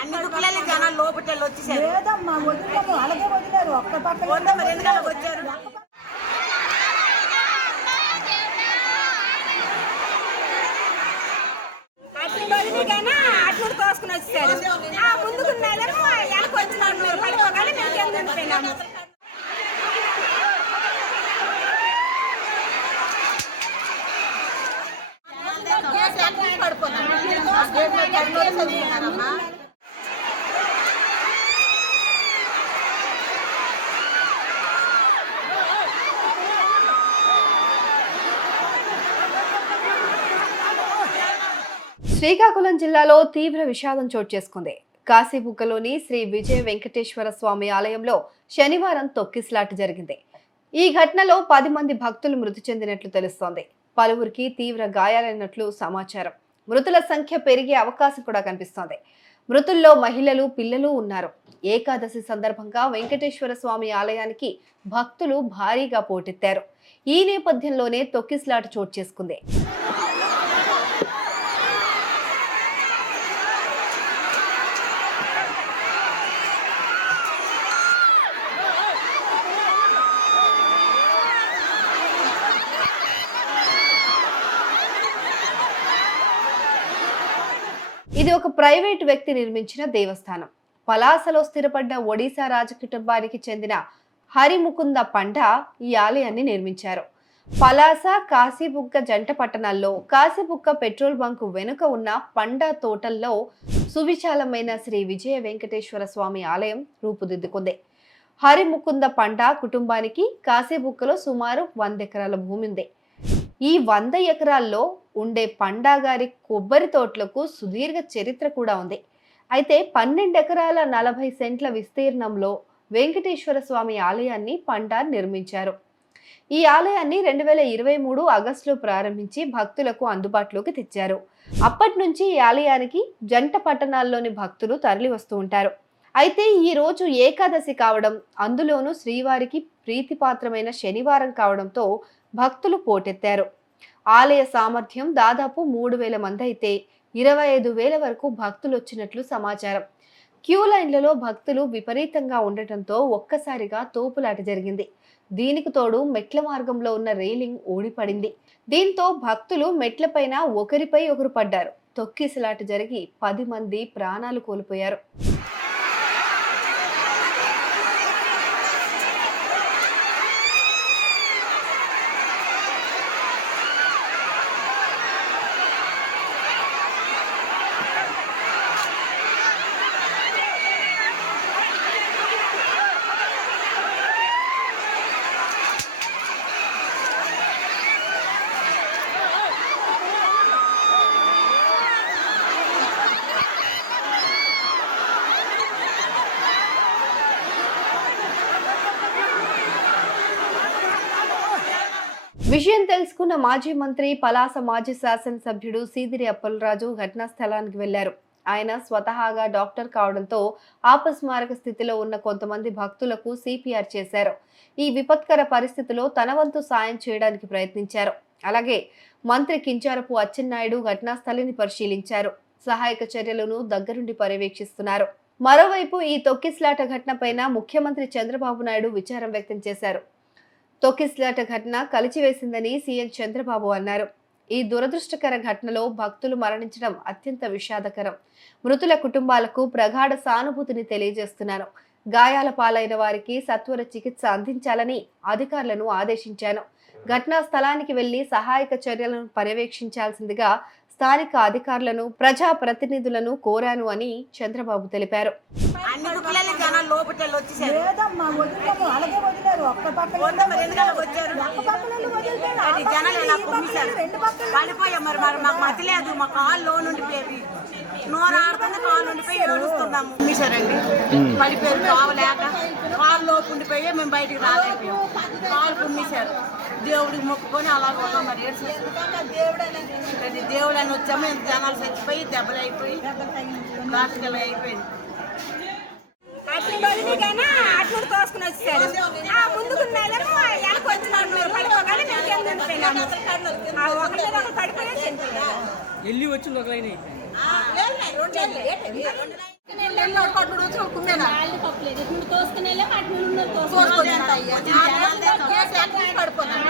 అన్ని దుఃఖాలు జనాలు లోపల వచ్చేసారు. లేదమ్మా వదిలేము, అలాగే వదిలేరు. ఒక్క పక్క మరి ఎందుకు వచ్చారు? అట్లు తోసుకుని వచ్చారు. ముందుకున్నారేమో వెనక వచ్చిన పడిపోగానే మేము కింద ఉండిపోయినాము. శ్రీకాకుళం జిల్లాలో తీవ్ర విషాదం చోటు చేసుకుంది. కాశీబుగ్గలోని శ్రీ విజయ వెంకటేశ్వర స్వామి ఆలయంలో శనివారం తొక్కిసలాట జరిగింది. ఈ ఘటనలో 10 మంది భక్తులు మృతి చెందినట్లు తెలుస్తోంది. పలువురికి తీవ్ర గాయాలైనట్లు సమాచారం. మృతుల సంఖ్య పెరిగే అవకాశం కూడా కనిపిస్తోంది. మృతుల్లో మహిళలు, పిల్లలు ఉన్నారు. ఏకాదశి సందర్భంగా వెంకటేశ్వర స్వామి ఆలయానికి భక్తులు భారీగా పోటెత్తారు. ఈ నేపథ్యంలోనే తొక్కిసలాట చోటు చేసుకుంది. ఇది ఒక ప్రైవేట్ వ్యక్తి నిర్మించిన దేవస్థానం. పలాసలో స్థిరపడ్డ ఒడిశా రాజకుటుంబానికి చెందిన హరిముకుంద పండా ఈ ఆలయాన్ని నిర్మించారు. పలాస, కాశీబుగ్గ జంట పట్టణాల్లో కాశీబుగ్గ పెట్రోల్ బంకు వెనుక ఉన్న పండా తోటల్లో సువిశాలమైన శ్రీ విజయ వెంకటేశ్వర స్వామి ఆలయం రూపుదిద్దుకుంది. హరిముకుంద పండా కుటుంబానికి కాశీబుగ్గలో సుమారు 100 ఎకరాల భూమి ఉంది. ఈ 100 ఎకరాల్లో ఉండే పండా గారి కొబ్బరి తోటలకు సుదీర్ఘ చరిత్ర కూడా ఉంది. అయితే 12 ఎకరాల 40 సెంట్ల విస్తీర్ణంలో వెంకటేశ్వర స్వామి ఆలయాన్ని పండా నిర్మించారు. ఈ ఆలయాన్ని 2023 ఆగస్టులో ప్రారంభించి భక్తులకు అందుబాటులోకి తెచ్చారు. అప్పటి నుంచి ఈ ఆలయానికి జంట పట్టణాల్లోని భక్తులు తరలి వస్తూ ఉంటారు. అయితే ఈ రోజు ఏకాదశి కావడం, అందులోనూ శ్రీవారికి ప్రీతిపాత్రమైన శనివారం కావడంతో భక్తులు పోటెత్తారు. ఆలయ సామర్థ్యం దాదాపు 3000 మంది అయితే 25,000 వరకు భక్తులు వచ్చినట్లు సమాచారం. క్యూ లైన్లలో భక్తులు విపరీతంగా ఉండటంతో ఒక్కసారిగా తోపులాట జరిగింది. దీనికి తోడు మెట్ల మార్గంలో ఉన్న రైలింగ్ ఊడిపడింది. దీంతో భక్తులు మెట్లపైన ఒకరిపై ఒకరు పడ్డారు. తొక్కిసలాట జరిగి 10 మంది ప్రాణాలు కోల్పోయారు. విషయం తెలుసుకున్న మాజీ మంత్రి, పలాస మాజీ శాసనసభ్యుడు సీదిరి అప్పలరాజు ఘటనా స్థలానికి వెళ్లారు. ఆయన స్వతహాగా డాక్టర్ కావడంతో ఆపస్మారక స్థితిలో ఉన్న కొంతమంది భక్తులకు సిపిఆర్ చేశారు. ఈ విపత్కర పరిస్థితిలో తన వంతు సాయం చేయడానికి ప్రయత్నించారు. అలాగే మంత్రి కించారపు అచ్చెన్నాయుడు ఘటనా స్థలిని పరిశీలించారు. సహాయక చర్యలను దగ్గరుండి పర్యవేక్షిస్తున్నారు. మరోవైపు ఈ తొక్కిసలాట ఘటనపైన ముఖ్యమంత్రి చంద్రబాబు నాయుడు విచారం వ్యక్తం చేశారు. తొక్కిసలాట ఘటన కలిచివేసిందని సీఎం చంద్రబాబు అన్నారు. ఈ దురదృష్టకర ఘటనలో భక్తులు మరణించడం అత్యంత విషాదకరం. మృతుల కుటుంబాలకు ప్రగాఢ సానుభూతిని తెలియజేస్తున్నాను. గాయాల పాలైన వారికి సత్వర చికిత్స అందించాలని అధికారులను ఆదేశించాను. ఘటనా స్థలానికి వెళ్లి సహాయక చర్యలను పర్యవేక్షించాల్సిందిగా స్థానిక అధికారులను, ప్రజా ప్రతినిధులను కోరాను అని చంద్రబాబు తెలిపారు. నోరు ఆడుతుంది, కాళ్ళు ఉండిపోయి ఏడుస్తున్నాము. మిషరండి పడిపోయారు, కావలేక కాళ్ళు లోపు ఉండిపోయి మేము బయటికి రాలేకపోయాం. కాళ్ళు కుమ్మిశారు. దేవుడికి మొక్కుకొని అలా ఒక మరి దేవుడు అని వచ్చాము. జనాలు చచ్చిపోయి దెబ్బలు అయిపోయి లాస్ట్కి అయిపోయింది. అట్లు తోసుకుని వచ్చారు. ముందుకున్నారేమో వెనక వచ్చిన పడిపోగానే మేము కింద ఉండిపోయినాము. ఒకరి మీద ఒకరు పడిపోయి వెళ్ళి వచ్చింది ఒక లైన్ అయిపోయింది. పడిపోతాను